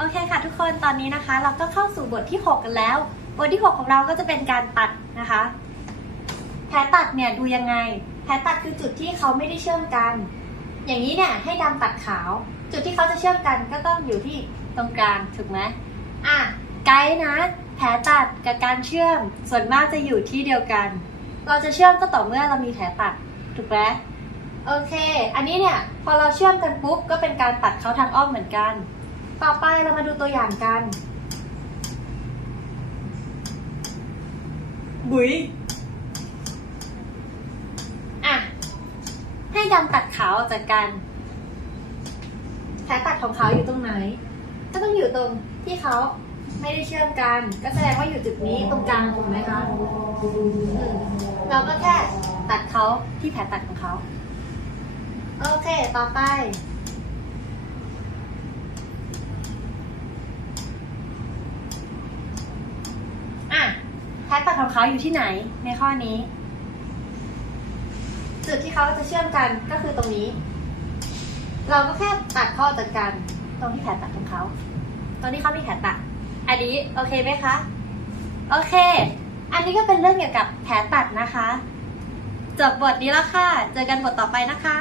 โอเคค่ะทุกคนตอนนี้นะคะ เราก็เข้าสู่บทที่ 6 กันแล้ว บทที่ 6 ของเราก็จะเป็นการตัดนะคะ แผลตัดเนี่ยดูยังไง แผลตัดคือจุดที่เขาไม่ได้เชื่อมกัน อย่างนี้เนี่ยให้ดำตัดขาว จุดที่เขาจะเชื่อมกันก็ต้องอยู่ที่ตรงกลางถูกไหมอะไกด์นะแผลตัดกับการเชื่อมส่วนมากจะอยู่ที่เดียวกัน เราจะเชื่อมก็ต่อเมื่อเรามีแผลตัดถูกไหมโอเค อันนี้เนี่ยพอเราเชื่อมกันปุ๊บก็เป็นการตัดเขาทางอ้อมเหมือนกัน ต่อไปเรามาดูตัวอย่างกัน บุ๋ยอะ ให้ดำตัดขาวออกจากกันแผลตัดของเขาอยู่ตรงไหน ก็ต้องอยู่ตรงที่เขาไม่ได้เชื่อมกัน ก็แสดงว่าอยู่จุดนี้ตรงกลางถูกไหมคะอืมเราก็แค่ตัดเขาที่แผลตัดของเขา โอเค ต่อไป อะ แพทตัดของเขาอยู่ที่ไหนในข้อนี้ จุดที่เขาจะเชื่อมกันก็คือตรงนี้ เราก็แค่ตัดข้อจากกัน ตรงที่แผลตัดของเขาตรงที่เขามีแผลตัด อันนี้โอเคไหมคะ โอเค อันนี้ก็เป็นเรื่องเกี่ยวกับแผลตัดนะคะ จบบทนี้แล้วค่ะ เจอกันบทต่อไปนะคะ